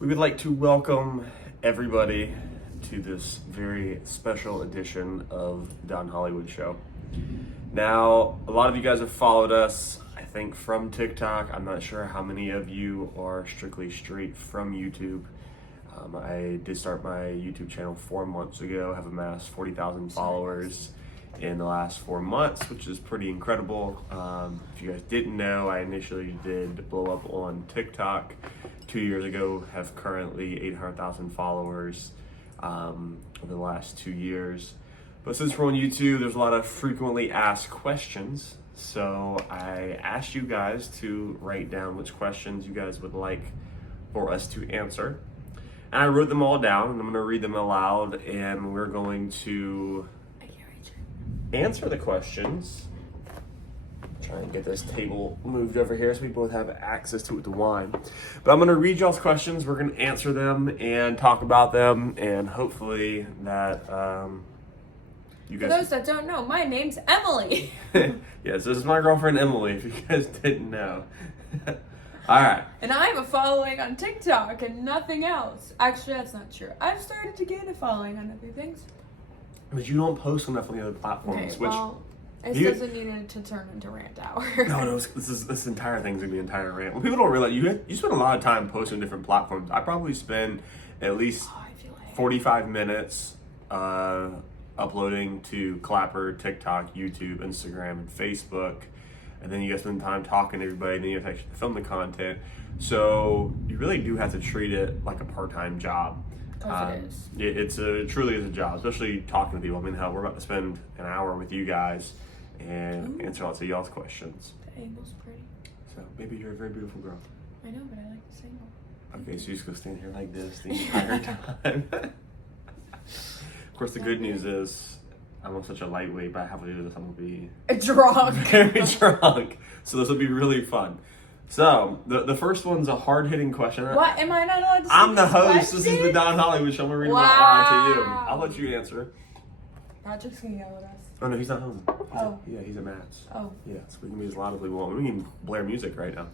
We would like to welcome everybody to this very special edition of Don Hollywood Show. Now, a lot of you guys have followed us, I think, from TikTok. I'm not sure how many of you are strictly straight from YouTube. I did start my YouTube channel 4 months ago, have amassed 40,000 followers in the last 4 months, which is pretty incredible. If you guys didn't know, I initially did blow up on TikTok 2 years ago, have currently 800,000 followers over the last 2 years. But since we're on YouTube, there's a lot of frequently asked questions. So I asked you guys to write down which questions you guys would like for us to answer. And I wrote them all down, and I'm gonna read them aloud, and we're going to answer the questions. Try and get this table moved over here so we both have access to it to wine. But I'm gonna read y'all's questions, we're gonna answer them and talk about them, and hopefully that you guys... For those that don't know, my name's Emily. Yes, this is my girlfriend Emily, if you guys didn't know. All right. And I have a following on TikTok and nothing else. Actually, that's not true. I've started to gain a following on other things. But you don't post enough on the other platforms, Okay, which... well, it doesn't need it to turn into rant hour. No, this entire thing's gonna be an entire rant. Well, people don't realize you spend a lot of time posting different platforms. I probably spend at least 45 minutes uploading to Clapper, TikTok, YouTube, Instagram, and Facebook. And then you guys spend time talking to everybody, and then you have to actually film the content. So you really do have to treat it like a part-time job. It is. It truly is a job, especially talking to people. I mean, hell, we're about to spend an hour with you guys and answer lots of y'all's questions. The angle's pretty. So, baby, you're a very beautiful girl. I know, but I like this angle. Okay, so you're just gonna stand here like this the entire time. Of course, the good news is I'm on such a lightweight, but halfway through this, I'm gonna be Drunk. very drunk. So this will be really fun. So the first one's a hard-hitting question. What? Am I not allowed to say I'm the these host. questions? This is the Don Hollywood Show. I'm gonna read them out loud to you. I'll let you answer. Patrick's gonna yell at us. Oh no, he's not home. Oh. He's at Matt's. Oh. Yeah, so we can be as loud as we want. We can blare music right now.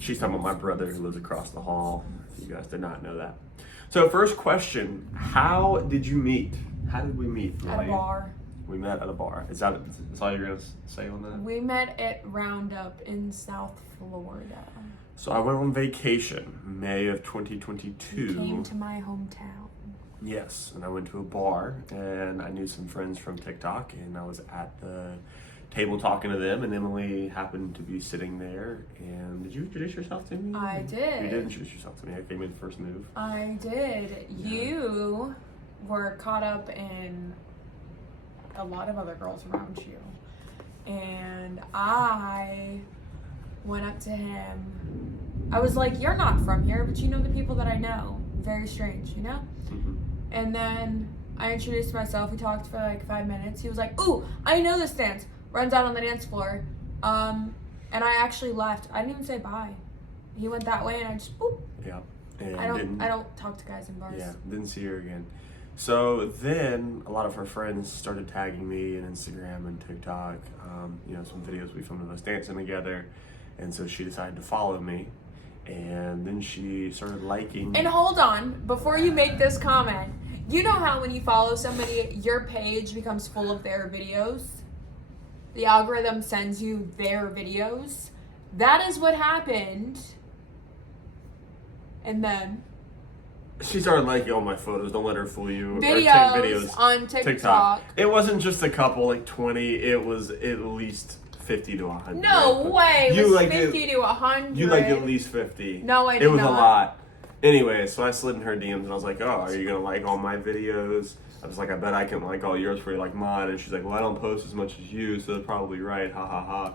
She's talking about my brother who lives across the hall. If you guys did not know that. So first question, how did you meet? How did we meet? At a bar. We met at a bar. Is that all you're gonna say on that? We met at Roundup in South Florida. So I went on vacation, May of 2022. You came to my hometown. Yes, and I went to a bar, and I knew some friends from TikTok, and I was at the table talking to them, and Emily happened to be sitting there. And did you introduce yourself to me? I did. You did introduce yourself to me. Okay, you made the first move. I did. Yeah. You were caught up in a lot of other girls around you. And I went up to him. I was like, you're not from here, but you know the people that I know. Very strange, you know? Mm-hmm. And then I introduced myself. We talked for like 5 minutes. He was like, ooh, I know this dance. Runs out on the dance floor. And I actually left. I didn't even say bye. He went that way and I just, boop. Yeah. And I don't talk to guys in bars. Yeah, didn't see her again. So then a lot of her friends started tagging me on Instagram and TikTok, some videos we filmed of us dancing together. And so she decided to follow me. And then she started liking. And hold on, before you make this comment, you know how when you follow somebody, your page becomes full of their videos? The algorithm sends you their videos. That is what happened. And then She started liking all my photos. Don't let her fool you. videos on TikTok. It wasn't just a couple, like 20. It was at least 50 to 100. No way. It was 50 to 100. You liked at least 50. No, I did It was not. a lot. Anyway, so I slid in her DMs and I was like, oh, are you going to like all my videos? I was like, I bet I can like all yours for you like mine. And she's like, well, I don't post as much as you, so that's probably right. Ha ha ha.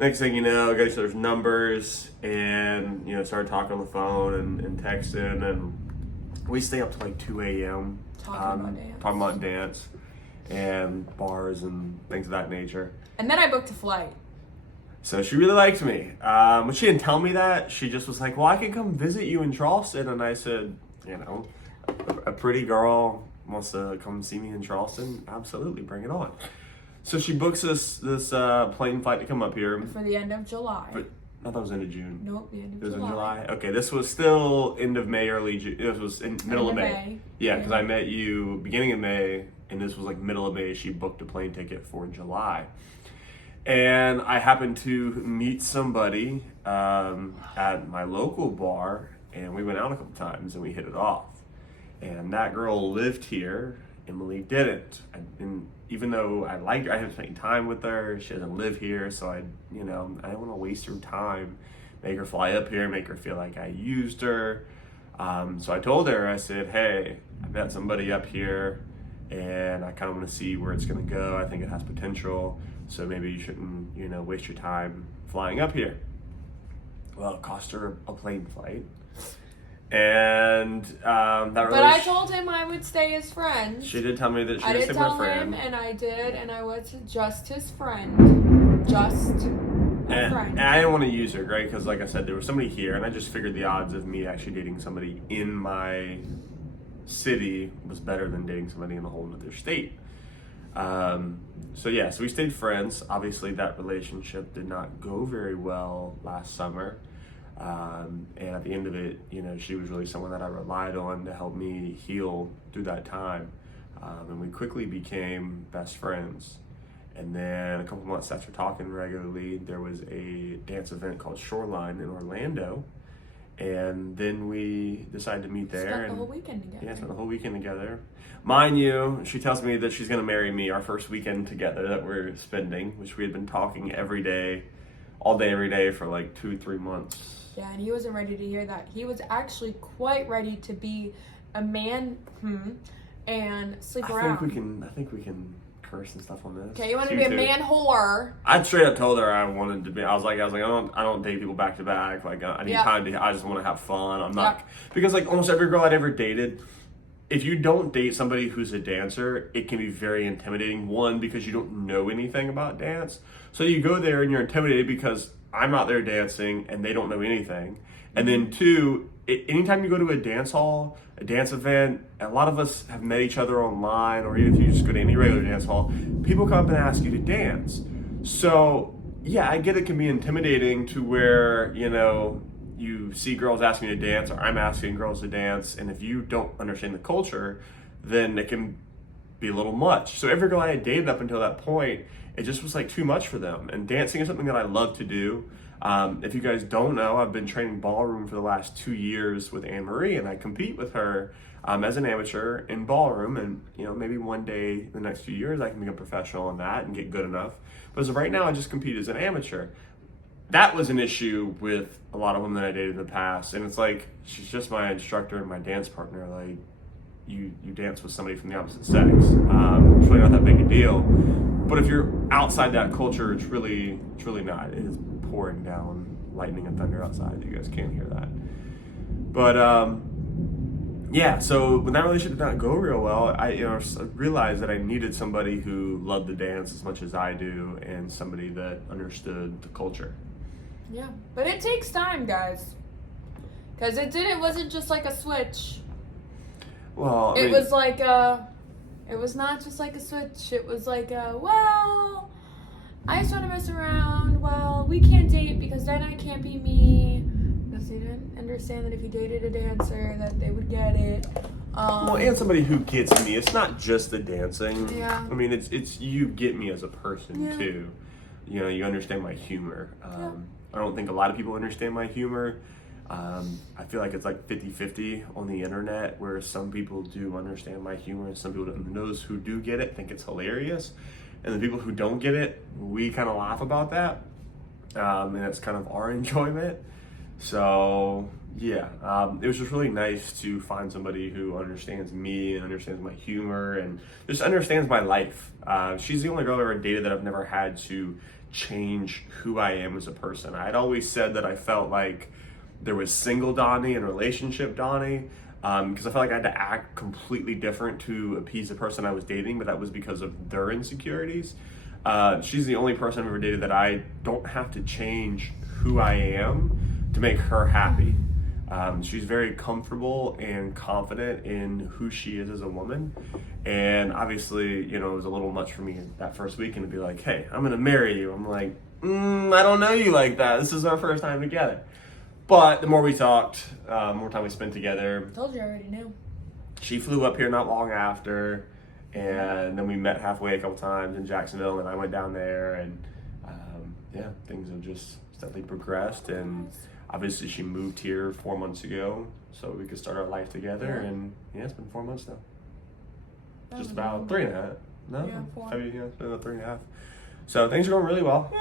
Next thing you know, I got each other's numbers and, started talking on the phone and texting. And we stay up to like 2 a.m. Talking about dance and bars and things of that nature. And then I booked a flight. So she really liked me. But she didn't tell me that. She just was like, well, I can come visit you in Charleston. And I said, a pretty girl wants to come see me in Charleston. Absolutely, bring it on. So she books this plane flight to come up here. For the end of July. I thought it was end of June. Nope, the end of It was July. in July? Okay, this was still end of May, early June. It was in middle of May. Yeah, because I met you beginning of May, and this was like middle of May. She booked a plane ticket for July. And I happened to meet somebody at my local bar, and we went out a couple times, and we hit it off. And that girl lived here. Emily didn't. And even though I liked her, I haven't spent time with her. She doesn't live here, so I didn't want to waste her time, make her fly up here, make her feel like I used her. So I told her, I said, hey, I met somebody up here, and I kind of want to see where it's going to go. I think it has potential, so maybe you shouldn't, waste your time flying up here. Well, it cost her a plane flight. And that really. But I told him I would stay his friend. She did tell me that she I was did my tell friend. him, and I did, and I was just his friend. Just a friend. And I didn't want to use her, right? Because like I said, there was somebody here, and I just figured the odds of me actually dating somebody in my city was better than dating somebody in a whole other state. So we stayed friends. Obviously, that relationship did not go very well last summer. And at the end of it, she was really someone that I relied on to help me heal through that time. And we quickly became best friends. And then a couple months after talking regularly, there was a dance event called Shoreline in Orlando. And then we decided to meet there. Spent the whole weekend together. Yeah, spent the whole weekend together. Mind you, she tells me that she's going to marry me our first weekend together that we're spending, which we had been talking every day, all day, every day for like 2-3 months. Yeah, and he wasn't ready to hear that. He was actually quite ready to be a man and sleep around. I think we can curse and stuff on this. Okay, you want to be a man whore. I straight up told her I wanted to be. I was like, I don't date people back to back. Like I need time to. I just want to have fun. I'm not because like almost every girl I'd ever dated. If you don't date somebody who's a dancer, it can be very intimidating. One, because you don't know anything about dance. So you go there and you're intimidated because I'm not there dancing and they don't know anything. And then two, anytime you go to a dance hall, a dance event, a lot of us have met each other online, or even if you just go to any regular dance hall, people come up and ask you to dance. So yeah, I get it can be intimidating to where, you see girls asking you to dance, or I'm asking girls to dance, and if you don't understand the culture, then it can be a little much. So every girl I had dated up until that point, it just was like too much for them. And dancing is something that I love to do. If you guys don't know, I've been training ballroom for the last 2 years with Anne Marie, and I compete with her as an amateur in ballroom. And maybe one day in the next few years I can become professional in that and get good enough. But as of right now, I just compete as an amateur. That was an issue with a lot of women that I dated in the past, and it's like she's just my instructor and my dance partner. Like you dance with somebody from the opposite sex. It's really not that big a deal. But if you're outside that culture, it's really not. It is pouring down lightning and thunder outside. You guys can't hear that. But so when that relationship did not go real well, I realized that I needed somebody who loved the dance as much as I do, and somebody that understood the culture. Yeah, but it takes time, guys. Because it wasn't just like a switch. Well, it was not just like a switch. It was like I just want to mess around. Well, we can't date because then I can't be me. Because they didn't understand that if you dated a dancer, that they would get it. And somebody who gets me. It's not just the dancing. Yeah. I mean, it's you get me as a person too. You understand my humor. I don't think a lot of people understand my humor. I feel like it's like 50-50 on the internet, where some people do understand my humor and some people don't. And those who do get it think it's hilarious. And the people who don't get it, we kind of laugh about that. And that's kind of our enjoyment. So yeah, it was just really nice to find somebody who understands me and understands my humor and just understands my life. She's the only girl I've ever dated that I've never had to change who I am as a person. I'd always said that I felt like there was single Donnie and relationship Donnie, because I felt like I had to act completely different to appease the person I was dating, but that was because of their insecurities. She's the only person I've ever dated that I don't have to change who I am to make her happy. She's very comfortable and confident in who she is as a woman. And obviously, it was a little much for me that first weekend to be like, hey, I'm going to marry you. I'm like, I don't know you like that. This is our first time together. But the more we talked, more time we spent together. I told you I already knew. She flew up here not long after, and then we met halfway a couple times in Jacksonville, and I went down there, and yeah, things have just steadily progressed. And obviously, she moved here 4 months ago, so we could start our life together. Yeah. And yeah, it's been 4 months now. That Just was about long. 3.5. No, Yeah, 4. Maybe, yeah, it's been about 3.5. So things are going really well.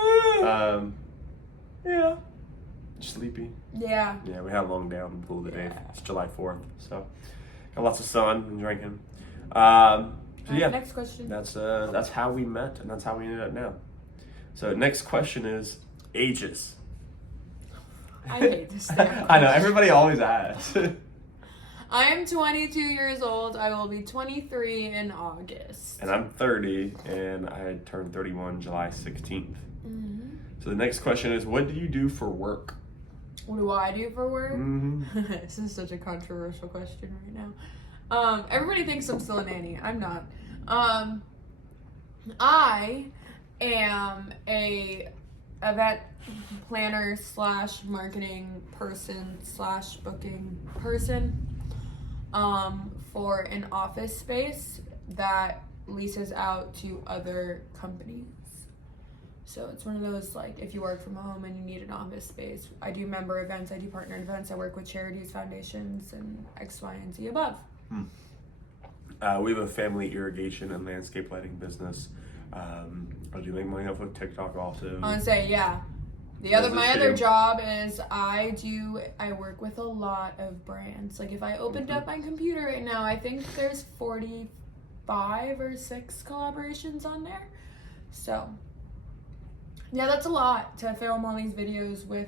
Yeah, sleepy. Yeah. Yeah, we had a long day out in the pool today. Yeah. It's July 4th, so got lots of sun and drinking. So yeah, Next question. that's how we met, and that's how we ended up now. So next question is ages. I hate this damn I know, everybody always asks. I am 22 years old. I will be 23 in August. And I'm 30, and I turned 31 July 16th. Mm-hmm. So the next question is, what do you do for work? What do I do for work? Mm-hmm. This is such a controversial question right now. Everybody thinks I'm still a nanny. I'm not. I am a event planner / marketing person / booking person for an office space that leases out to other companies. So it's one of those, like, if you work from home and you need an office space. I do member events, I do partner events, I work with charities, foundations, and X, Y, and Z above. We have a family irrigation and landscape lighting business. I do make money off of TikTok also. I want to say, yeah. My other job is I work with a lot of brands. Like, if I opened up my computer right now, I think there's 45 or 6 collaborations on there. So, yeah, that's a lot to film all these videos with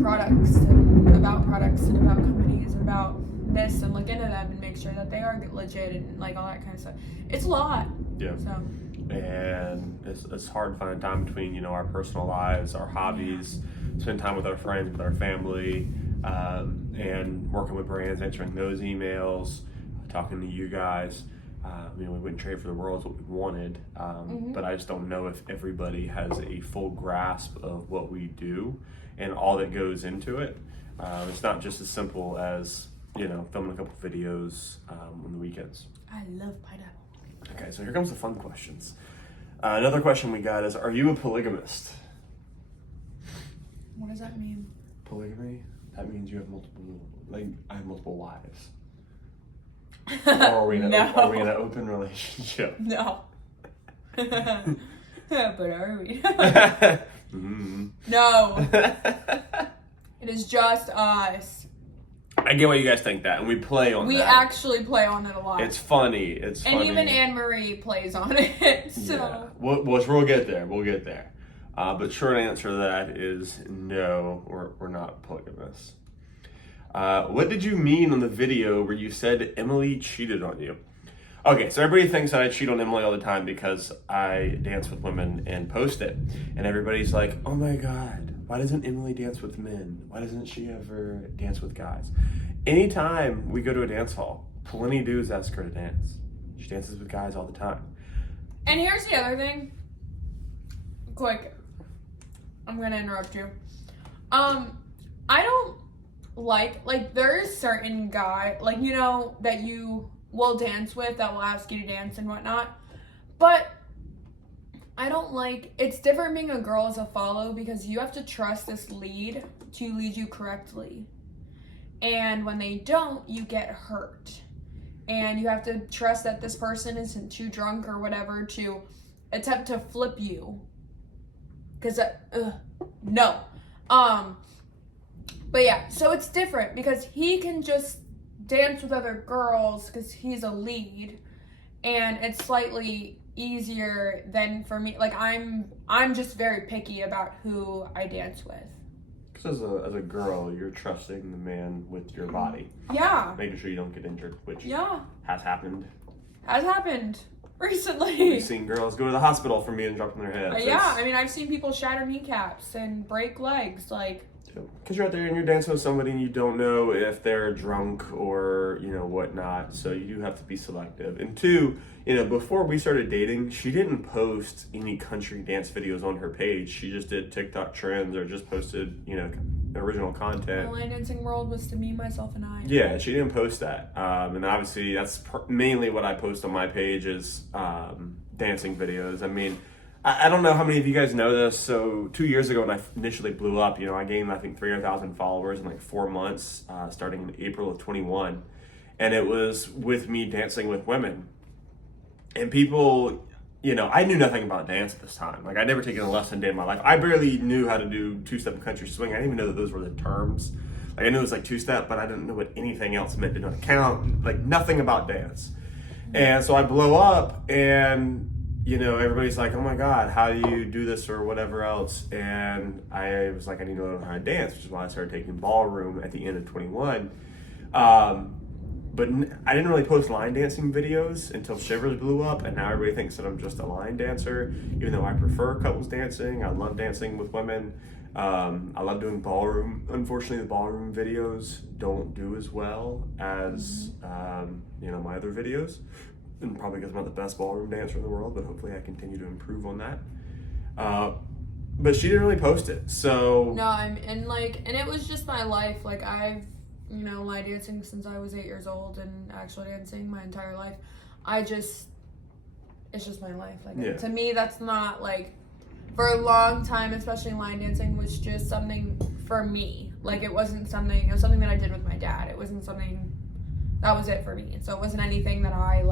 products and about companies and about this, and look into them and make sure that they are legit and like all that kind of stuff. It's a lot. Yeah. So. And it's hard to find time between, our personal lives, our hobbies, spend time with our friends, with our family, and working with brands, answering those emails, talking to you guys. We wouldn't trade for the world what we wanted, but I just don't know if everybody has a full grasp of what we do and all that goes into it. It's not just as simple as, filming a couple videos on the weekends. I love pineapple. Okay, so here comes the fun questions. Another question we got is, are you a polygamist? What does that mean? Polygamy? That means you have I have multiple wives. Or are we in an open relationship? No. But are we? Mm. No. It is just us. I get why you guys think that, and we play on that. We actually play on it a lot. It's funny. And even Anne-Marie plays on it, so. Yeah. We'll get there. We'll get there. But short answer to that is no, we're not polygamists. What did you mean on the video where you said Emily cheated on you? Okay, so everybody thinks that I cheat on Emily all the time because I dance with women and post it. And everybody's like, oh my God, why doesn't Emily dance with men? Why doesn't she ever dance with guys? Anytime we go to a dance hall, plenty of dudes ask her to dance. She dances with guys all the time. And here's the other thing. Quick. I'm gonna interrupt you. I don't like there's certain guy, that you will dance with that will ask you to dance and whatnot. But I don't it's different being a girl as a follow because you have to trust this lead to lead you correctly. And when they don't, you get hurt. And you have to trust that this person isn't too drunk or whatever to attempt to flip you. Because, no. But yeah, so it's different because he can just dance with other girls because he's a lead. And it's slightly easier than for me. Like, I'm just very picky about who I dance with. Because as a girl, you're trusting the man with your body. Yeah. Making sure you don't get injured, which has happened recently. We've seen girls go to the hospital from being dropped on their heads. Yeah, I mean, I've seen people shatter kneecaps and break legs. Because you're out there and you're dancing with somebody and you don't know if they're drunk or, whatnot. So you do have to be selective. And two, before we started dating, she didn't post any country dance videos on her page. She just did TikTok trends or just posted, original content. The line dancing world was to me, myself, and I. Yeah, she didn't post that. And obviously that's mainly what I post on my page is dancing videos. I mean, I don't know how many of you guys know this. So 2 years ago when I initially blew up, I gained, I think, 300,000 followers in like 4 months, starting in April of 21. And it was with me dancing with women. And people, I knew nothing about dance at this time. Like, I'd never taken a lesson day in my life. I barely knew how to do two-step and country swing. I didn't even know that those were the terms. Like, I knew it was like two-step, but I didn't know what anything else meant. Didn't know how to count, like nothing about dance. And so I blow up and everybody's like, oh my God, how do you do this or whatever else? And I was like, I need to learn how to dance, which is why I started taking ballroom at the end of 21. But I didn't really post line dancing videos until Shivers blew up, and now everybody thinks that I'm just a line dancer, even though I prefer couples dancing. I love dancing with women. I love doing ballroom. Unfortunately, the ballroom videos don't do as well as, my other videos. And probably because I'm not the best ballroom dancer in the world, but hopefully I continue to improve on that. But she didn't really post it, so... No, and it was just my life. Like, I've, line dancing since I was 8 years old and actually dancing my entire life. It's just my life. Like, yeah. To me, that's not, like, for a long time, especially line dancing, was just something for me. Like, it was something that I did with my dad. It wasn't something... That was it for me. So it wasn't anything that I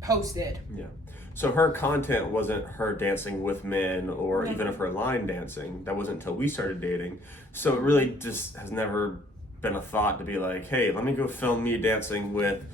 posted. Yeah. So her content wasn't her dancing with men or even of her line dancing. That wasn't until we started dating. So it really just has never been a thought to be like, hey, let me go film me dancing with,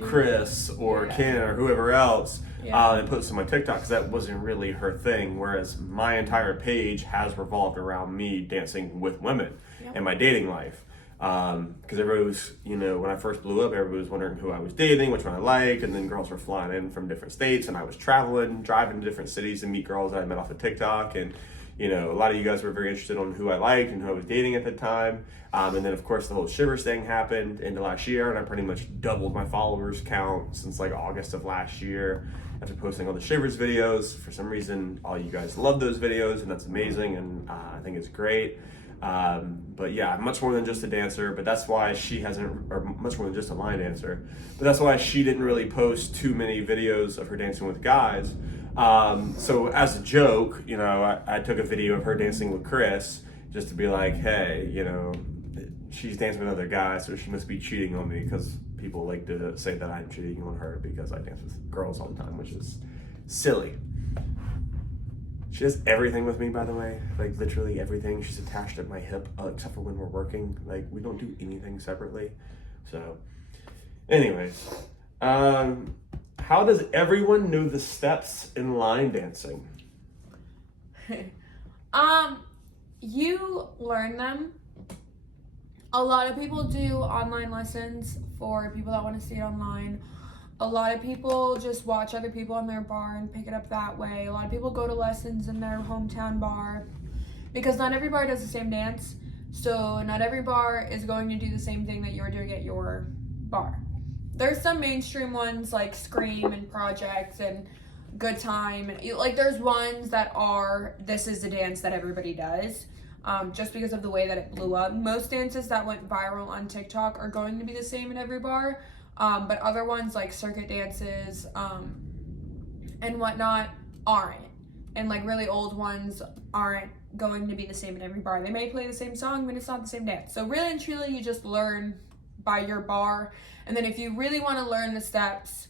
Chris or Ken or whoever else and put this on my TikTok, because that wasn't really her thing. Whereas my entire page has revolved around me dancing with women in my dating life. Because everybody was, when I first blew up, everybody was wondering who I was dating, which one I liked, and then girls were flying in from different states, and I was driving to different cities to meet girls that I met off of TikTok, and, a lot of you guys were very interested on who I liked and who I was dating at the time, and then, of course, the whole Shivers thing happened into last year, and I pretty much doubled my followers count since, August of last year after posting all the Shivers videos. For some reason, all you guys love those videos, and that's amazing, and I think it's great. But yeah, much more than just a dancer, but that's why she hasn't, or much more than just a line dancer, but that's why she didn't really post too many videos of her dancing with guys. So as a joke, I took a video of her dancing with Chris just to be like, hey, she's dancing with other guys, so she must be cheating on me, because people like to say that I'm cheating on her because I dance with girls all the time, which is silly. She does everything with me, by the way. Like, literally everything. She's attached at my hip, except for when we're working. Like, we don't do anything separately. So, anyways. How does everyone know the steps in line dancing? You learn them. A lot of people do online lessons for people that want to see it online. A lot of people just watch other people in their bar and pick it up that way. A lot of people go to lessons in their hometown bar, because not every bar does the same dance. So not every bar is going to do the same thing that you're doing at your bar. There's some mainstream ones like Scream and Project and Good Time. Like, there's ones that are, this is the dance that everybody does. Just because of the way that it blew up. Most dances that went viral on TikTok are going to be the same in every bar. But other ones like circuit dances and whatnot aren't. And really old ones aren't going to be the same in every bar. They may play the same song, but it's not the same dance. So really and truly, you just learn by your bar. And then if you really want to learn the steps,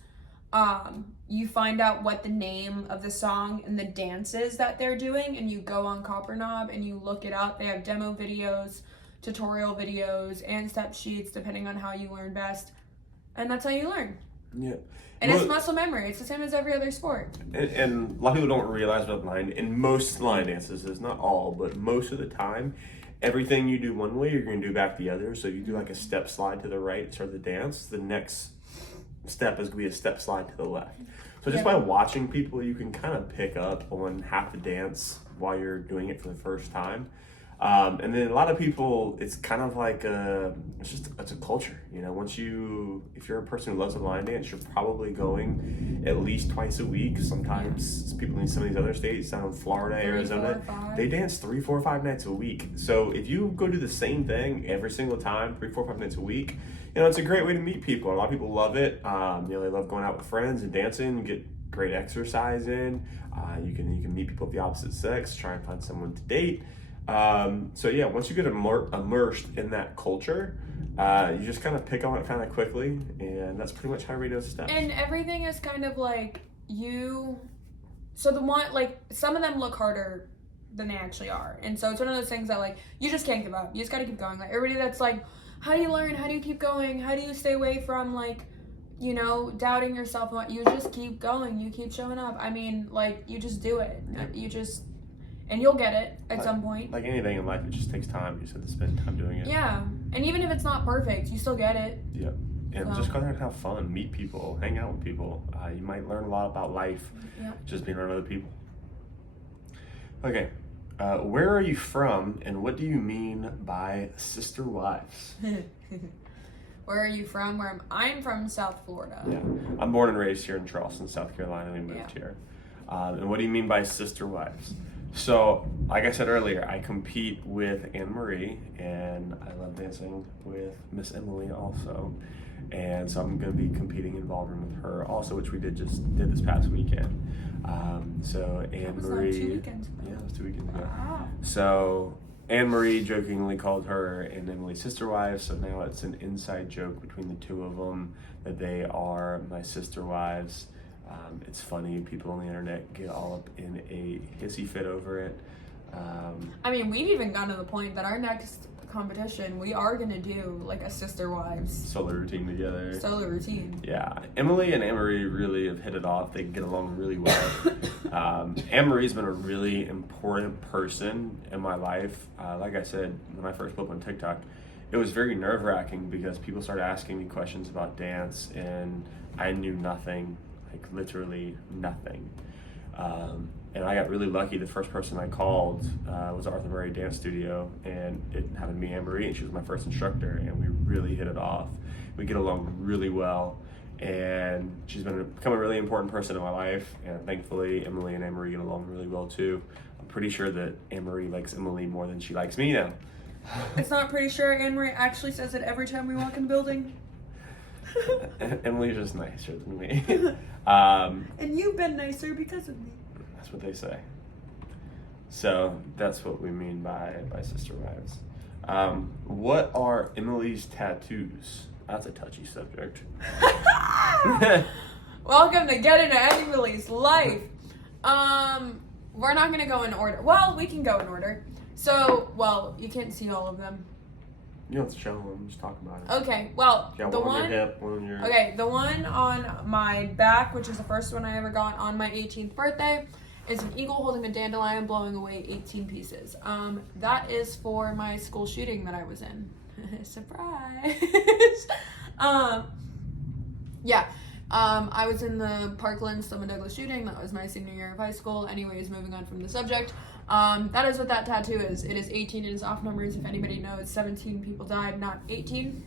you find out what the name of the song and the dances that they're doing, and you go on Copper Knob and you look it up. They have demo videos, tutorial videos, and step sheets depending on how you learn best. And that's how you learn. Yeah. And it's muscle memory. It's the same as every other sport. And a lot of people don't realize about in most line dances, it's not all, but most of the time, everything you do one way, you're going to do back the other. So if you do a step slide to the right to start the dance, the next step is going to be a step slide to the left. So just by watching people, you can kind of pick up on half the dance while you're doing it for the first time. And then a lot of people, it's kind of like it's a culture, you know. If you're a person who loves a line dance, you're probably going at least twice a week. Sometimes people in some of these other states, down in Florida, 3, Arizona, 4, 5. they dance 3, 4, 5 nights a week. So if you go do the same thing every single time, 3, 4, 5 nights a week, you know, it's a great way to meet people. A lot of people love it. You know, they love going out with friends and dancing. You get great exercise in. You can meet people of the opposite sex, try and find someone to date. So yeah, once you get immersed in that culture, you just kind of pick on it kind of quickly, and that's pretty much how everybody knows steps. And everything is kind of like so the one, like, some of them look harder than they actually are. And so it's one of those things that, like, you just can't give up. You just gotta keep going. Like, everybody that's like, how do you learn? How do you keep going? How do you stay away from, like, you know, doubting yourself and what? You just keep going. You keep showing up. I mean, like, you just do it. And you'll get it at some point. Like anything in life, it just takes time. You just have to spend time doing it. Yeah. And even if it's not perfect, you still get it. Yeah. And just go there and have fun, meet people, hang out with people. You might learn a lot about life just being around other people. Okay. Where are you from, and what do you mean by sister wives? Where are you from? I'm from South Florida. Yeah. I'm born and raised here in Charleston, South Carolina. We moved here. And what do you mean by sister wives? So, like I said earlier, I compete with Anne Marie, and I love dancing with Miss Emily also. And so I'm going to be competing involved with her also, which we did this past weekend. So Anne Marie, 2 weekends ago. Yeah, it was 2 weekends ago. Wow. So Anne Marie jokingly called her and Emily sister wives. So now it's an inside joke between the two of them that they are my sister wives. It's funny. People on the internet get all up in a hissy fit over it. I mean, we've even gotten to the point that our next competition, we are going to do like a sister wives solo routine together. Solo routine. Yeah. Emily and Anne-Marie really have hit it off. They get along really well. Anne-Marie's been a really important person in my life. Like I said, when I first put up on TikTok, it was very nerve-wracking because people started asking me questions about dance and I knew nothing. Like literally nothing. And I got really lucky. The first person I called was Arthur Murray Dance Studio, and it happened to be Anne Marie, and she was my first instructor, and we really hit it off. We get along really well, and she's become a really important person in my life, and thankfully Emily and Anne Marie get along really well too. I'm pretty sure that Anne Marie likes Emily more than she likes me now. It's not pretty sure. Anne Marie actually says it every time we walk in the building. Emily's just nicer than me. And you've been nicer because of me. That's what they say. So that's what we mean by sister wives. What are Emily's tattoos? That's a touchy subject. Welcome to Get Into Emily's Life. We're not gonna go in order. Well, we can go in order. So, you can't see all of them. You don't have to show them, just talk about it. Okay, well, Yeah, the one on your hip, one on your... Okay, the one on my back, which is the first one I ever got on my 18th birthday, is an eagle holding a dandelion blowing away 18 pieces. That is for my school shooting that I was in. Surprise! I was in the Parkland Stoneman Douglas shooting. That was my senior year of high school. Anyways, moving on from the subject. That is what that tattoo is. It is 18. It is off numbers. If anybody knows, 17 people died, not 18.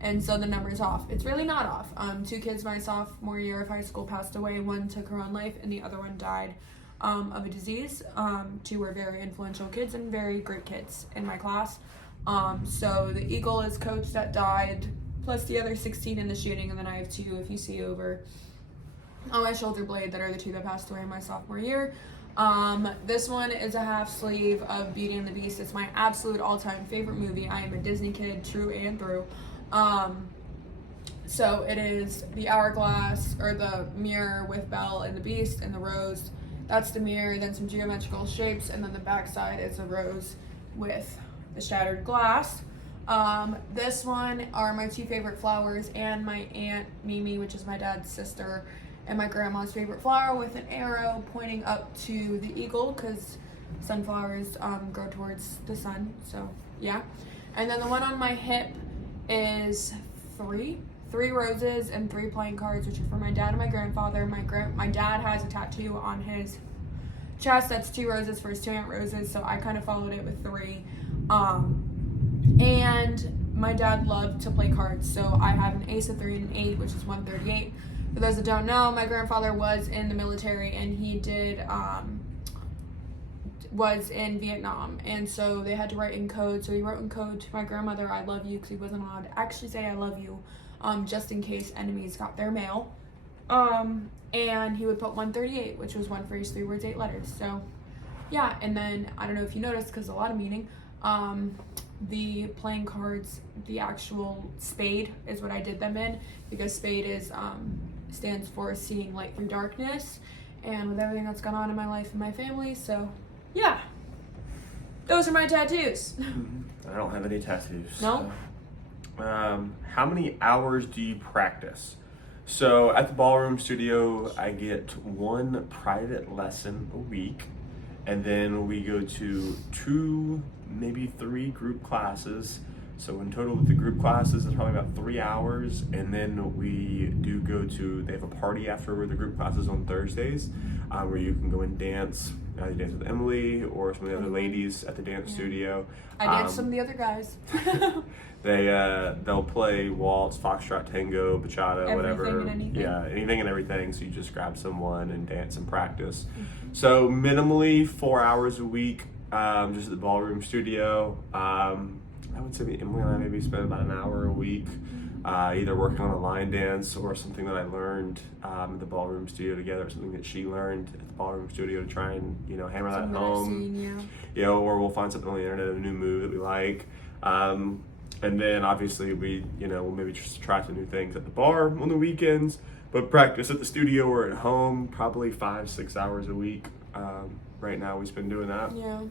And so the number is off. It's really not off. 2 kids my sophomore year of high school passed away. One took her own life, and the other one died of a disease. 2 were very influential kids and very great kids in my class. So the eagle is coach that died, plus the other 16 in the shooting, and then I have 2, if you see over on my shoulder blade, that are the 2 that passed away in my sophomore year. This one is a half sleeve of Beauty and the Beast. It's my absolute all-time favorite movie. I am a Disney kid, true and through. So it is the hourglass, or the mirror with Belle and the Beast and the rose. That's the mirror, then some geometrical shapes, and then the back side is a rose with the shattered glass. This one are my 2 favorite flowers, and my Aunt Mimi, which is my dad's sister, and my grandma's favorite flower with an arrow pointing up to the eagle, because sunflowers grow towards the sun, so yeah. And then the one on my hip is 3 roses and 3 playing cards, which are for my dad and my grandfather. My dad has a tattoo on his chest, that's 2 roses for his 2 Aunt Roses, so I kind of followed it with 3. And my dad loved to play cards, so I have an ace, a 3, and an 8, which is 138. For those that don't know, my grandfather was in the military, and he was in Vietnam, and so they had to write in code. So he wrote in code to my grandmother, "I love you," because he wasn't allowed to actually say "I love you," just in case enemies got their mail. And he would put 138, which was 1 for each 3 words, 8 letters. So yeah, and then I don't know if you noticed, because a lot of meaning, the playing cards, the actual spade is what I did them in, because spade is stands for seeing light through darkness, and with everything that's gone on in my life and my family, so yeah, those are my tattoos. I don't have any tattoos. No. How many hours do you practice? So at the ballroom studio, I get 1 private lesson a week, and then we go to 2, maybe 3 group classes. So in total with the group classes, it's probably about 3 hours, and then we do go to, they have a party after the group classes on Thursdays, where you can go and dance. You dance with Emily or some of the other ladies at the dance studio. I danced some of the other guys. They'll play waltz, foxtrot, tango, bachata, Everything whatever. and anything. Yeah, anything and everything. So you just grab someone and dance and practice. So minimally 4 hours a week, just at the ballroom studio. I would say Emily and I maybe spend about an hour a week, either working on a line dance or something that I learned at the ballroom studio together, or something that she learned at the ballroom studio, to try and hammer that home. Or we'll find something on the internet, a new move that we like. And then obviously we'll maybe just try some new things at the bar on the weekends, but practice at the studio or at home probably 5-6 hours a week. Right now we've been doing that. Yeah.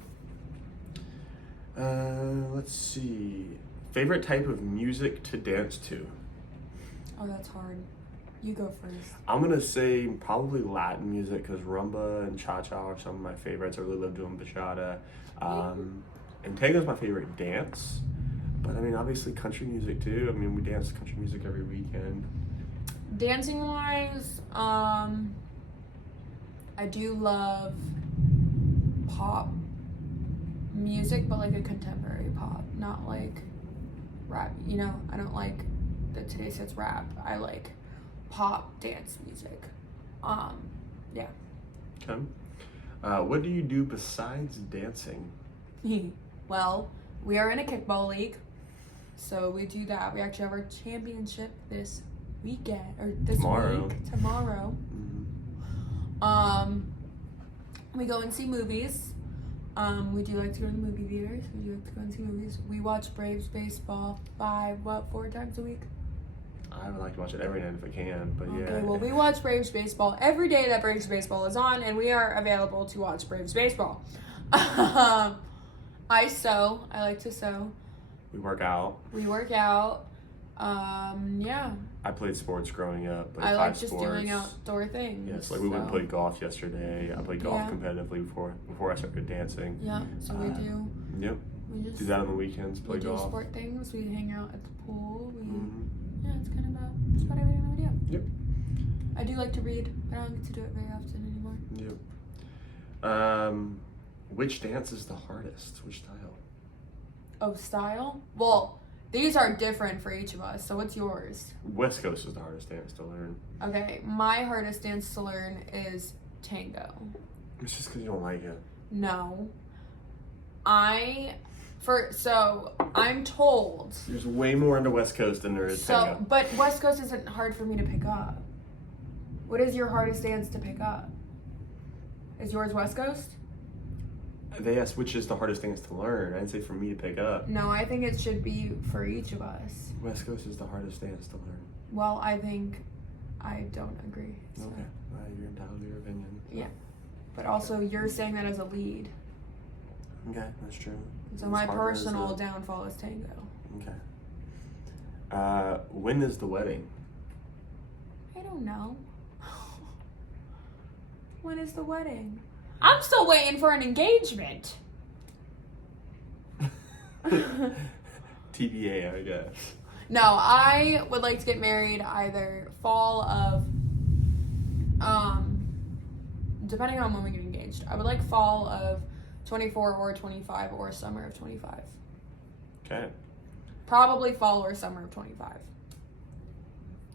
Let's see. Favorite type of music to dance to? Oh, that's hard. You go first. I'm gonna say probably Latin music, because rumba and cha-cha are some of my favorites. I really love doing bachata. And tango's my favorite dance. But I mean, obviously country music too. I mean, we dance country music every weekend. Dancing wise, I do love pop music, but like a contemporary pop, not like rap. I don't like that today says rap. I like pop dance music. Yeah. Okay. What do you do besides dancing? Well, we are in a kickball league, so we do that. We actually have our championship this weekend, or this Tomorrow. week. Tomorrow. Mm-hmm. We go and see movies. We do like to go to the movie theaters. We do like to go and see movies. We watch Braves baseball 4 times a week? I would like to watch it every night if I can, but yeah. Okay, well, we watch Braves baseball every day that Braves baseball is on, and we are available to watch Braves baseball. I sew. I like to sew. We work out. Yeah. I played sports growing up. I like just doing outdoor things. Yes, like we went and played golf yesterday. I played golf competitively before I started dancing. Yeah, so we do. Yep. We just do that on the weekends. Play golf. We do sport things. We hang out at the pool. Mm-hmm. Yeah, it's kind of that's about everything that we do. Yep. I do like to read, but I don't get to do it very often anymore. Yep. Which dance is the hardest? Which style? Oh, style? Well, these are different for each of us. So what's yours? West Coast is the hardest dance to learn. Okay, my hardest dance to learn is tango. It's just because you don't like it. No. I'm told. There's way more into West Coast than there is tango. But West Coast isn't hard for me to pick up. What is your hardest dance to pick up? Is yours West Coast? They asked which is the hardest things to learn. I didn't say for me to pick up. No, I think it should be for each of us. West Coast is the hardest dance to learn. Well, I think I don't agree. So. Okay. You're entitled to your opinion. So. Yeah. But also, you're saying that as a lead. Okay, that's true. So my personal downfall is tango. Okay. When is the wedding? I don't know. When is the wedding? I'm still waiting for an engagement. TBA, I guess. No, I would like to get married either fall of, depending on when we get engaged. engaged. I would like fall of 24 or 25 or summer of 25. Okay. Probably fall or summer of 25.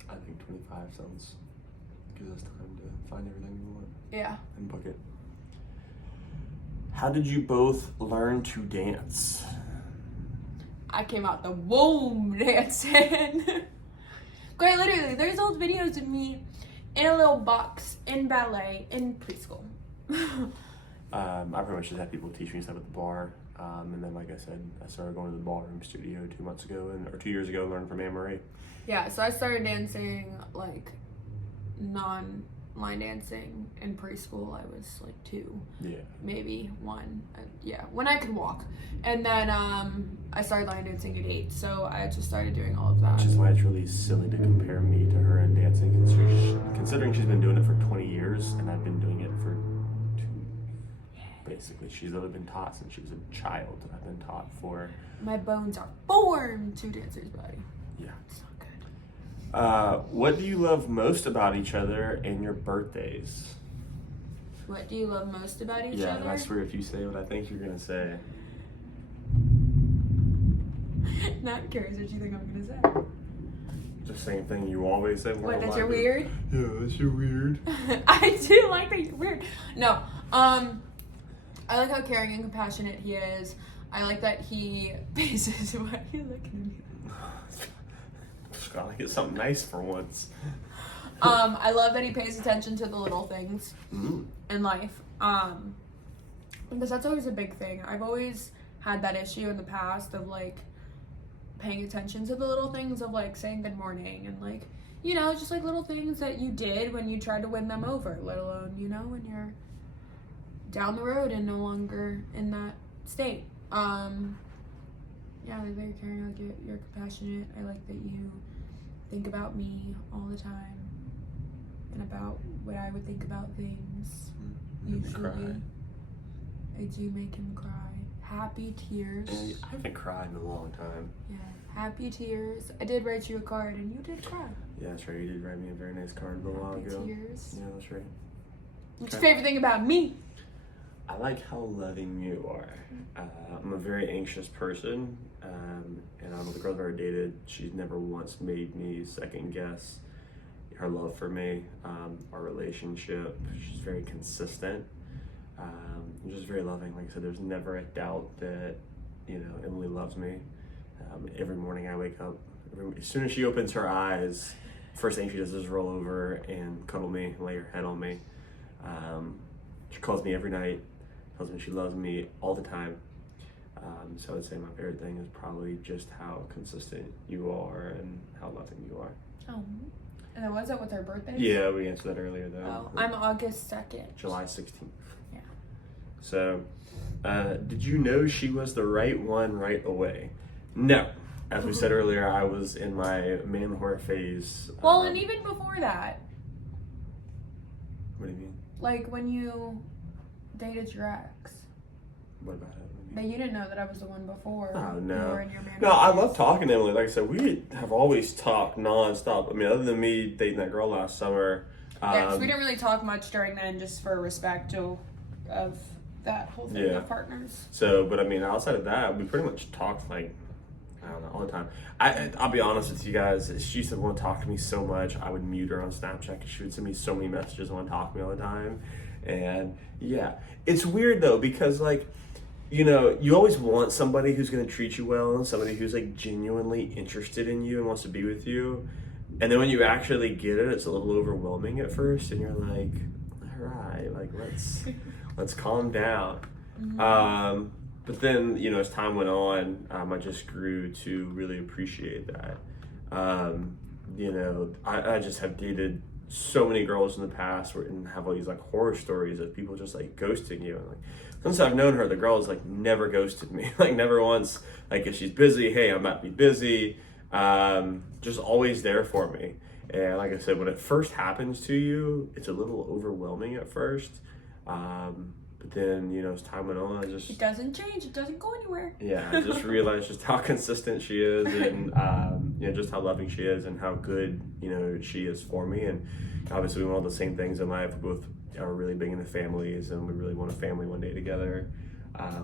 I think 25 gives us time to find everything we want. Yeah. And book it. How did you both learn to dance? I came out the womb dancing. Quite literally, there's old videos of me in a little box in ballet in preschool. I pretty much just had people teach me stuff at the bar. And then, like I said, I started going to the ballroom studio 2 years ago, and learned from Anne Marie. Yeah, so I started dancing, like, non-line dancing in preschool. I was, like, 2. Yeah. Maybe 1. Yeah, when I could walk. And then I started line dancing at 8, so I just started doing all of that. Which is why it's really silly to compare me to her in dancing, considering she's been doing it for 20 years, and I've been doing it for 2. Basically, she's only been taught since she was a child. I've been taught for... My bones are formed to dancer's body. Yeah. It's not good. What do you love most about each other and your birthdays? What do you love most about each Yeah, other? and I swear if you say what I think you're going to say. Not curious what you think I'm going to say. The same thing you always say. What, that you're weird? Yeah, that's you're weird. I do like that you're weird. No, I like how caring and compassionate he is. I like that he bases. Why are you looking at me? Just gotta get something nice for once. I love that he pays attention to the little things in life. Because that's always a big thing. I've always had that issue in the past of like paying attention to the little things of like saying good morning and like, you know, just like little things that you did when you tried to win them over, let alone, you know, when you're down the road and no longer in that state. Yeah, they're very caring. I like you're compassionate. I like that you think about me all the time and about what I would think about things. Usually, I do make him cry. Happy tears. And I haven't cried in a long time. Yeah, happy tears. I did write you a card and you did cry. Yeah, that's right. You did write me a very nice card a little while ago. Happy tears. Yeah, that's right. What's your favorite thing about me? I like how loving you are. I'm a very anxious person, and all the girls I've ever dated, she's never once made me second guess her love for me, our relationship. She's very consistent, just very loving. Like I said, there's never a doubt that, you know, Emily loves me. Every morning I wake up, as soon as she opens her eyes, first thing she does is roll over and cuddle me, lay her head on me. She calls me every night, tells me she loves me all the time. So I'd say my favorite thing is probably just how consistent you are and how loving you are. Oh, and then was it with her birthday? Yeah, we answered that earlier though. Oh, I'm August 2nd. July 16th. Yeah. So, did you know she was the right one right away? No. As we said earlier, I was in my man whore phase. Well, and even before that. What do you mean? Like when you dated your ex. What about it? That you didn't know that I was the one before. Oh, no. You were in your man No, I phase. love talking to Emily. Like I said, we have always talked nonstop. I mean, other than me dating that girl last summer. Yeah, because we didn't really talk much during then, just for respect of that whole thing Yeah. of partners. So, but I mean, outside of that, we pretty much talked like, I don't know, all the time. I'll be honest with you guys. She used to want to talk to me so much. I would mute her on Snapchat because she would send me so many messages and want to talk to me all the time. And yeah, it's weird though because like, you know, you always want somebody who's going to treat you well and somebody who's like genuinely interested in you and wants to be with you. And then when you actually get it, it's a little overwhelming at first, and you're like, all right, like let's calm down. Mm-hmm. But then, you know, as time went on, I just grew to really appreciate that. You know, I just have dated so many girls in the past and have all these like horror stories of people just like ghosting you. And like, since I've known her, the girl has like never ghosted me. Like never once, like if she's busy, hey, I'm about to be busy. Just always there for me. And like I said, when it first happens to you, it's a little overwhelming at first. But then, you know, as time went on, It doesn't change. It doesn't go anywhere. yeah, I just realized just how consistent she is and, you know, just how loving she is and how good, you know, she is for me. And obviously we want all the same things in life. We're both are really big into families, and we really want a family one day together.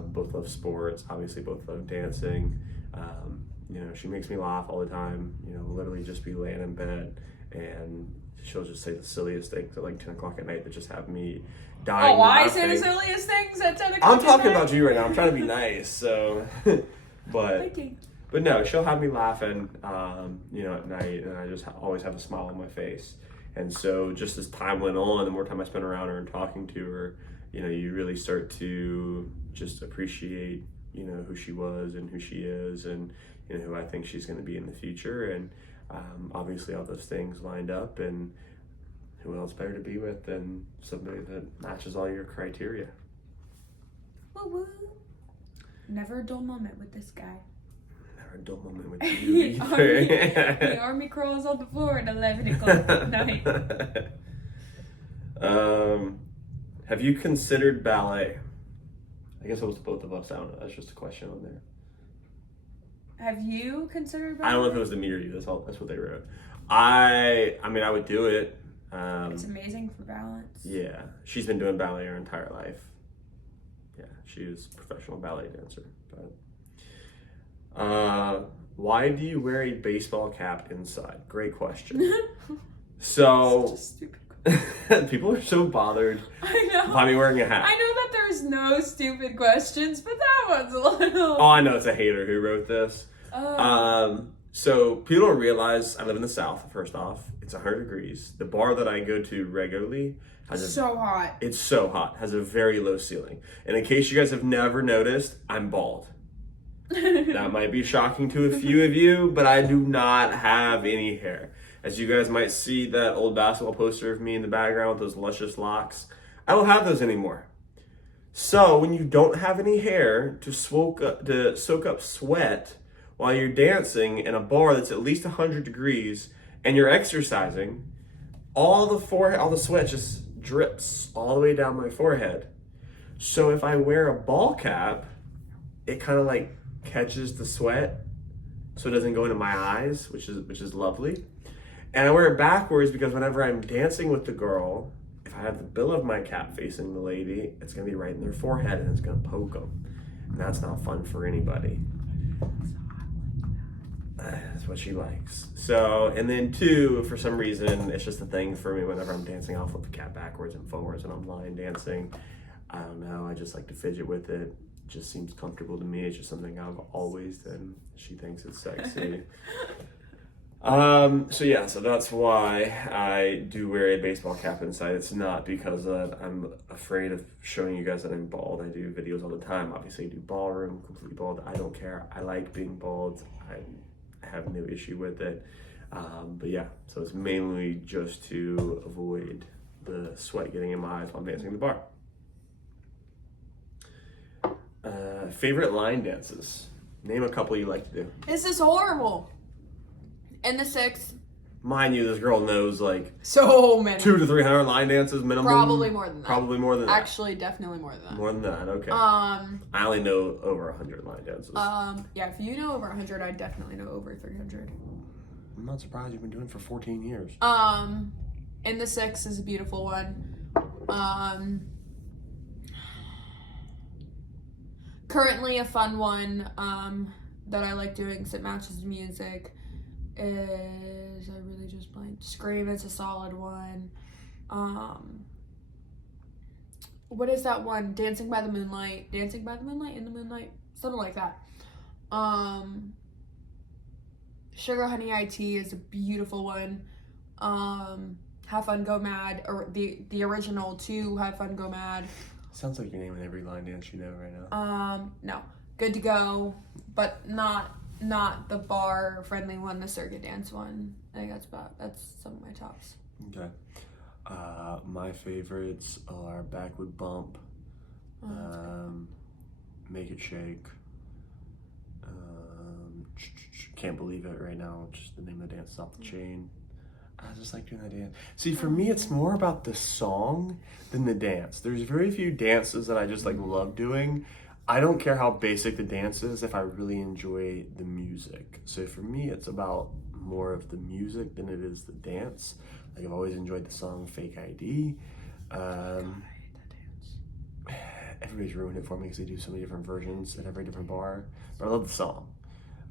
Both love sports, obviously both love dancing. You know, she makes me laugh all the time. You know, literally just be laying in bed and she'll just say the silliest things at like 10 o'clock at night that just have me dying. Oh, I say the silliest things at 10 o'clock. I'm talking about you right now. I'm trying to be nice, so. But no, she'll have me laughing, you know, at night, and I just always have a smile on my face. And so just as time went on, the more time I spent around her and talking to her, you know, you really start to just appreciate, you know, who she was and who she is, and, you know, who I think she's going to be in the future. And obviously all those things lined up, and who else better to be with than somebody that matches all your criteria. Woo woo. Never a dull moment with this guy. Never a dull moment with you either. The army crawls on the floor at 11 o'clock at night. Have you considered ballet? I guess it was to both of us. I don't know. That's just a question on there. Have you considered ballet? I don't know if it was the me or you. That's what they wrote. I mean, I would do it. It's amazing for balance. Yeah, she's been doing ballet her entire life. Yeah, she is a professional ballet dancer. But why do you wear a baseball cap inside? Great question. So people are so bothered by me wearing a hat. I know that there's no stupid questions, but that one's a little. Oh, I know, it's a hater who wrote this. So people don't realize I live in the South. First off, it's 100 degrees. The bar that I go to regularly has hot. It's so hot. Has a very low ceiling. And in case you guys have never noticed, I'm bald. That might be shocking to a few of you, but I do not have any hair. As you guys might see that old basketball poster of me in the background with those luscious locks, I don't have those anymore. So when you don't have any hair to soak up sweat while you're dancing in a bar that's at least 100 degrees and you're exercising, all the sweat just drips all the way down my forehead. So if I wear a ball cap, it kind of like catches the sweat so it doesn't go into my eyes, which is lovely. And I wear it backwards because whenever I'm dancing with the girl, if I have the bill of my cap facing the lady, it's going to be right in their forehead and it's going to poke them. And that's not fun for anybody. That's what she likes. So, and then two, for some reason, it's just a thing for me whenever I'm dancing, I'll flip the cap backwards and forwards and I'm line dancing. I don't know, I just like to fidget with it. It just seems comfortable to me. It's just something I've always done. She thinks it's sexy. So that's why I do wear a baseball cap inside. It's not because I'm afraid of showing you guys that I'm bald. I do videos all the time. Obviously I do ballroom, completely bald. I don't care. I like being bald. I have no issue with it. But yeah, so it's mainly just to avoid the sweat getting in my eyes while I'm dancing in the bar. Favorite line dances? Name a couple you like to do. This is horrible. In the 6th. Mind you, this girl knows like so many. 200 to 300 line dances minimum. Probably more than that. Probably more than that. Actually, definitely more than that. More than that, okay. I only know over 100 line dances. Yeah, if you know over 100, I definitely know over 300. I'm not surprised you've been doing it for 14 years. In the 6th is a beautiful one. Currently a fun one that I like doing because it matches the music is, I really just blanked. Scream is a solid one. What is that one? Dancing by the Moonlight, in the Moonlight, something like that. Sugar Honey IT is a beautiful one. Have Fun Go Mad, or the original 2, Have Fun Go Mad. Sounds like you're naming every line dance you know right now. No. Good to Go, but not the bar friendly one, the circuit dance one. I think that's some of my tops. Okay. My favorites are Backward Bump, Make It Shake, Can't Believe It right now, just the name of the dance is Off the Chain. I just like doing that dance. See, for me, it's more about the song than the dance. There's very few dances that I just like love doing. I don't care how basic the dance is if I really enjoy the music. So for me, it's about more of the music than it is the dance. Like I've always enjoyed the song Fake ID. Everybody's ruined it for me because they do so many different versions at every different bar. But I love the song.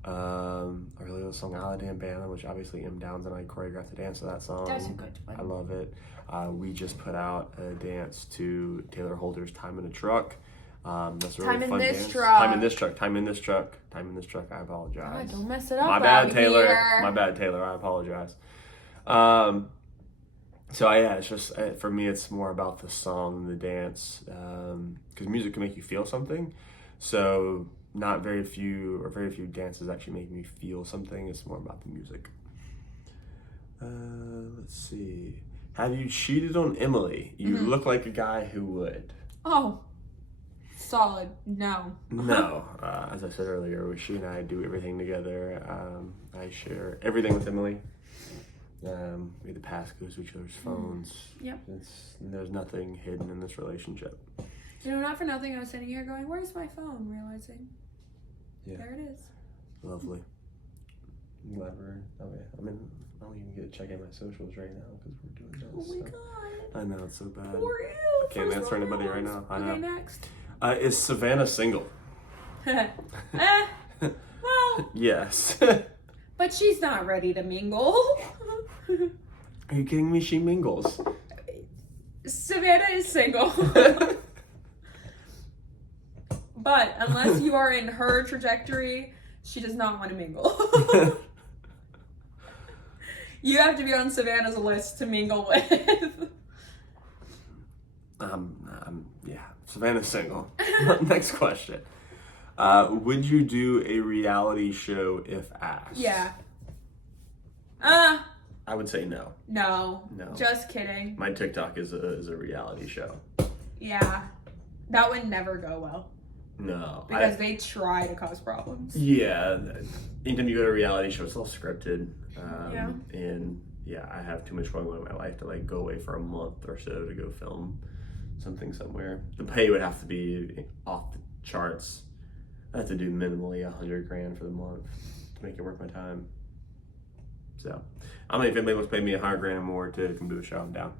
I really love the song Aladdin Bana, which obviously M. Downs and I choreographed the dance to that song. That's a good one. I love it. We just put out a dance to Taylor Holder's Time in a Truck. That's a really fun dance. Time in this truck. Time in this truck. Time in this truck. I apologize. God, don't mess it up. My bad, Taylor. Here. My bad, Taylor. I apologize. So yeah, it's just for me, it's more about the song than the dance, because music can make you feel something. So not very few dances actually make me feel something. It's more about the music. Let's see. Have you cheated on Emily? You look like a guy who would. Oh, solid. No. No. As I said earlier, she and I do everything together. I share everything with Emily. We have the passcodes to each other's phones. Yep. There's nothing hidden in this relationship. You know, not for nothing, I was sitting here going, where's my phone? Realizing, there it is. Lovely. I'm glad I don't even get to check in my socials right now because we're doing this. Oh my god. I know, it's so bad. For real. Can't answer anybody right now. I know. Okay, next. Is Savannah single? Well, Yes. but she's not ready to mingle. Are you kidding me? She mingles. Savannah is single. But unless you are in her trajectory, she does not want to mingle. You have to be on Savannah's list to mingle with. Yeah, Savannah's single. Next question. Would you do a reality show if asked? Yeah. I would say no. No. No. Just kidding. My TikTok is a reality show. Yeah. That would never go well. No. Because they try to cause problems. Yeah. Anytime you go to a reality show, it's all scripted. Yeah. And yeah, I have too much going on in my life to like go away for a month or so to go film something somewhere. The pay would have to be off the charts. I have to do minimally $100,000 for the month to make it worth my time. So, I mean, if anybody wants to pay me $100,000 or more to come do a show, I'm down.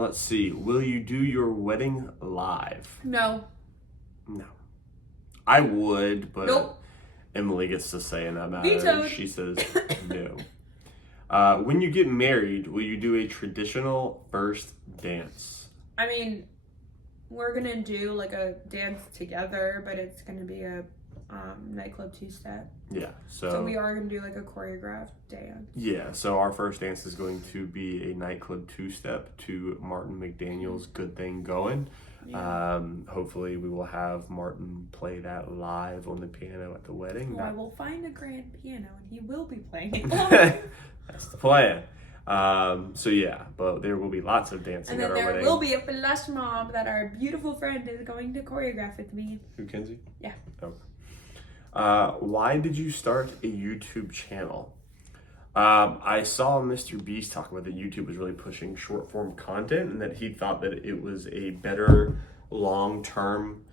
Let's see. Will you do your wedding live? No. No. I would, but Nope. Emily gets to say in that matter. Vetoed. She says no. When you get married, will you do a traditional first dance? I mean, we're gonna do like a dance together, but it's gonna be a nightclub two-step. Yeah, So we are gonna do like a choreographed dance. Yeah, so our first dance is going to be a nightclub two-step to Martin McDaniel's Good Thing Going. Yeah. Hopefully we will have Martin play that live on the piano at the wedding. I will find a grand piano and he will be playing it live. That's the plan. So yeah, but there will be lots of dancing And at then our there wedding. will be a flash mob that our beautiful friend is going to choreograph with me. Who, Kenzie? Yeah. Okay. Why did you start a YouTube channel? I saw Mr. Beast talk about that YouTube was really pushing short form content and that he thought that it was a better long-term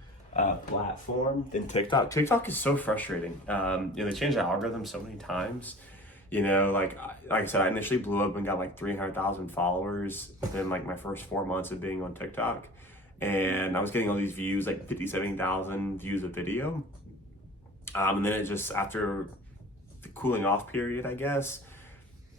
platform than TikTok. TikTok is so frustrating. They changed the algorithm so many times. Like I said, I initially blew up and got like 300,000 followers within like my first 4 months of being on TikTok. And I was getting all these views, like 57,000 views a video. And then it just, after the cooling off period, I guess,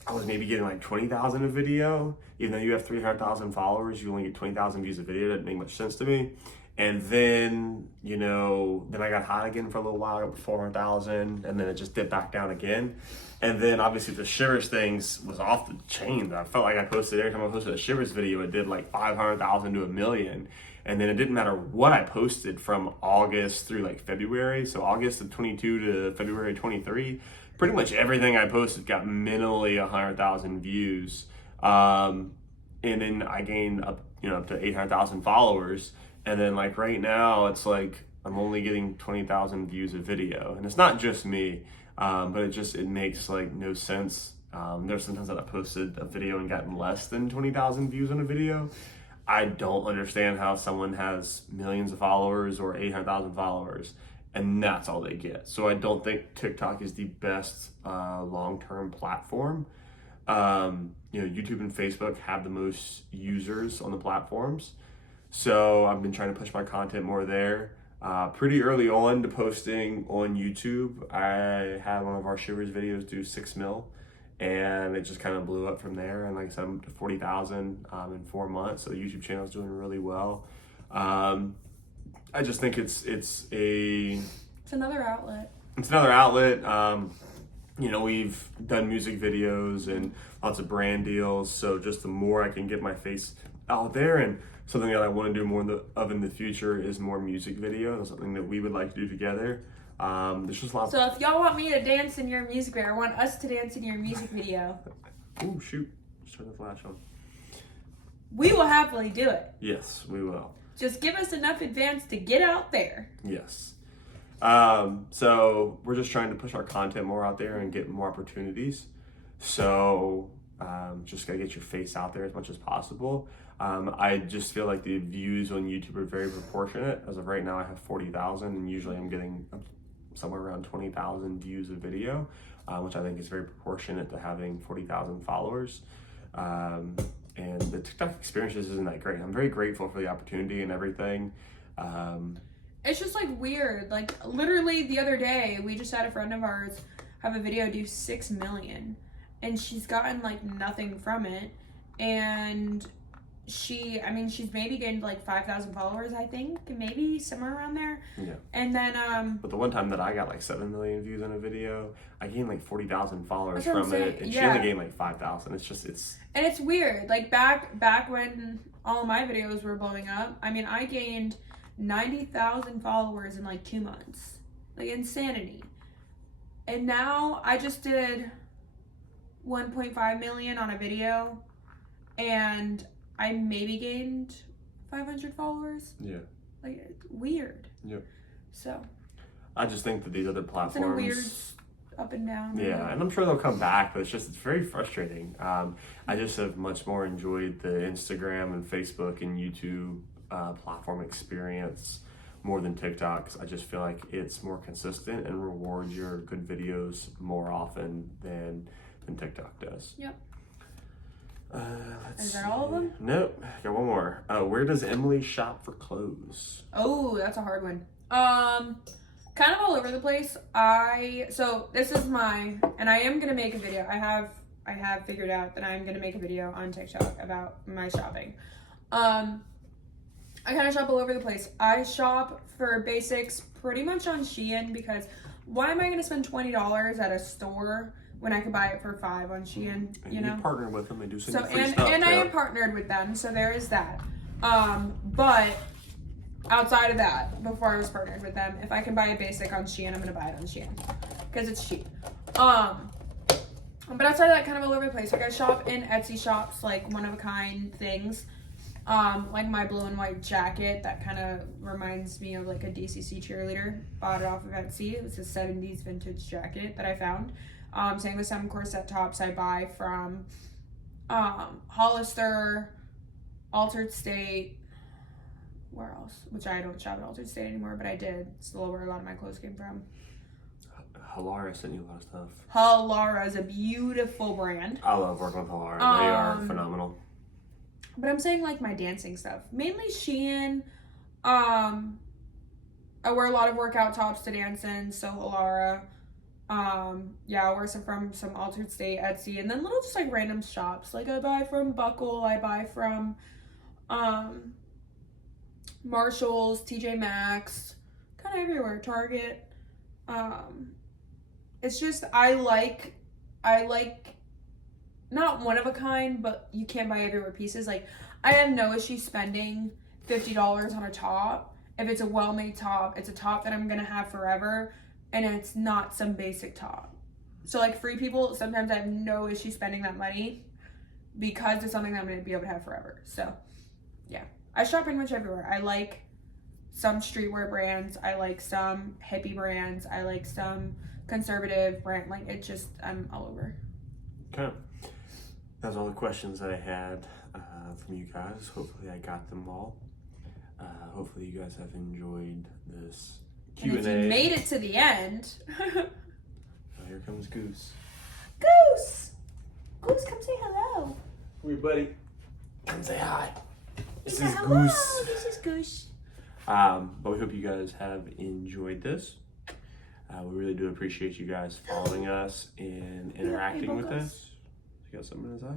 I was maybe getting like 20,000 a video. Even though you have 300,000 followers, you only get 20,000 views a video. That didn't make much sense to me. And then, then I got hot again for a little while, up to 400,000, and then it just dipped back down again. And then obviously the Shivers things was off the chain. I felt like every time I posted a Shivers video, it did like 500,000 to 1 million. And then it didn't matter what I posted from August through like February. So August of 22 to February 23, pretty much everything I posted got minimally 100,000 views. And then I gained up to 800,000 followers. And then like right now, it's like I'm only getting 20,000 views a video. And it's not just me, but it makes like no sense. There's sometimes that I posted a video and gotten less than 20,000 views on a video. I don't understand how someone has millions of followers or 800,000 followers and that's all they get. So I don't think TikTok is the best long-term platform. YouTube and Facebook have the most users on the platforms. So I've been trying to push my content more there. Pretty early on to posting on YouTube, I had one of our Shivers videos do 6 mil, and it just kind of blew up from there. And like I said, I'm up to 40,000 in 4 months. So the YouTube channel is doing really well. I just think it's another outlet. It's another outlet. We've done music videos and lots of brand deals. So just the more I can get my face out there, and something that I want to do more of in the future is more music videos, something that we would like to do together. There's just a lot. So if y'all want me to dance in your music video, or want us to dance in your music video. Oh shoot, just turn the flash on. We will happily do it. Yes, we will. Just give us enough advance to get out there. Yes. So we're just trying to push our content more out there and get more opportunities. So just gotta get your face out there as much as possible. I just feel like the views on YouTube are very proportionate. As of right now, I have 40,000, and usually I'm getting somewhere around 20,000 views a video, which I think is very proportionate to having 40,000 followers. And the TikTok experience just isn't that great. I'm very grateful for the opportunity and everything. It's just like weird. Like literally the other day, we just had a friend of ours have a video do 6 million, and she's gotten like nothing from it. And she's maybe gained like 5,000 followers, I think, maybe somewhere around there. Yeah. And then But the one time that I got like 7 million views on a video, I gained like 40,000 followers That's what from I'm it, saying. and she Yeah. only gained like 5,000. And it's weird. Like back when all of my videos were blowing up, I gained 90,000 followers in like 2 months. Like insanity. And now I just did 1.5 million on a video, and I maybe gained 500 followers. Yeah. Like, it's weird. Yep. So. I just think that these other platforms. It's in a weird up and down. Yeah, and I'm sure they'll come back, but it's very frustrating. I just have much more enjoyed the Instagram and Facebook and YouTube platform experience more than TikTok, 'cause I just feel like it's more consistent and rewards your good videos more often than TikTok does. Yep. Let's Is that all of them? Nope. Got one more. Where does Emily shop for clothes? Oh, that's a hard one. Kind of all over the place. So this is and I am gonna make a video. I have figured out that I'm gonna make a video on TikTok about my shopping. I kind of shop all over the place. I shop for basics pretty much on Shein, because why am I gonna spend $20 at a store when I could buy it for $5 on Shein? And you know, partnered with them. They do some so free stuff. and I am partnered with them, so there is that. But outside of that, before I was partnered with them, if I can buy a basic on Shein, I'm gonna buy it on Shein because it's cheap. But outside of that, kind of all over the place. Like I shop in Etsy shops, like one of a kind things. Like my blue and white jacket that kind of reminds me of like a DCC cheerleader. Bought it off of Etsy. It was a 70s vintage jacket that I found. Same with some corset tops I buy from Hollister, Altered State. Where else? Which I don't shop at Altered State anymore, but I did. It's still where a lot of my clothes came from. Halara sent you a lot of stuff. Halara is a beautiful brand. I love working with Halara. They are phenomenal. But I'm saying like my dancing stuff. Mainly Shein. I wear a lot of workout tops to dance in, so Halara. I wear some from some Altered State, Etsy, and then little just like random shops. Like I buy from Buckle, I buy from Marshalls, TJ Maxx, kind of everywhere, Target. It's just I like not one of a kind, but you can't buy everywhere pieces. Like I have no issue spending $50 on a top if it's a well-made top. It's a top that I'm gonna have forever, and it's not some basic top. So like Free People, sometimes I have no issue spending that money because it's something that I'm gonna be able to have forever. So yeah, I shop pretty much everywhere. I like some streetwear brands. I like some hippie brands. I like some conservative brand. Like it just, I'm all over. Okay. That's all the questions that I had from you guys. Hopefully I got them all. Hopefully you guys have enjoyed this Q&A. And if you made it to the end. Oh, here comes Goose. Goose! Goose, come say Come here, buddy. Come say hi. This is Hello, Goose. this is Goose. But we hope you guys have enjoyed this. We really do appreciate you guys following us and interacting with us. You got something in his eye?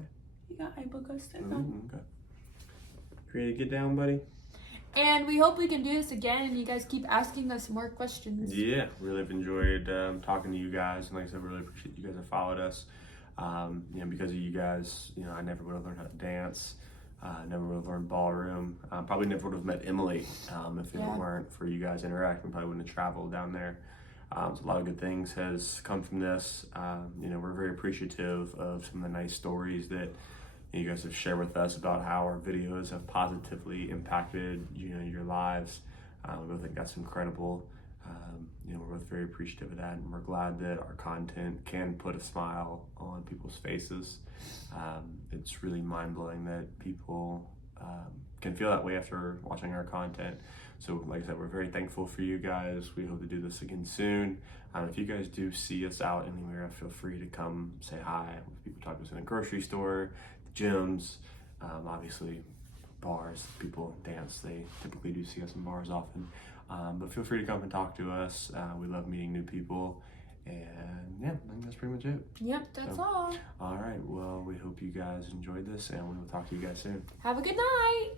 You got eyeball ghost. Okay. Ready to get down, buddy? And we hope we can do this again and you guys keep asking us more questions. Yeah, really have enjoyed talking to you guys. And like I said, really appreciate you guys have followed us. Because of you guys, I never would have learned how to dance. Never would have learned ballroom. Probably never would have met Emily if it weren't for you guys interacting. Probably wouldn't have traveled down there. So a lot of good things has come from this. We're very appreciative of some of the nice stories that you guys have shared with us about how our videos have positively impacted your lives. We both think that's incredible. We're both very appreciative of that, and we're glad that our content can put a smile on people's faces. It's really mind-blowing that people can feel that way after watching our content. So like I said, we're very thankful for you guys. We hope to do this again soon. If you guys do see us out anywhere, feel free to come say hi. If people talk to us in the grocery store, the gyms, obviously bars, people dance. They typically do see us in bars often. But feel free to come and talk to us. We love meeting new people. And yeah, I think that's pretty much it. Yep, that's all. All right, well, we hope you guys enjoyed this, and we will talk to you guys soon. Have a good night.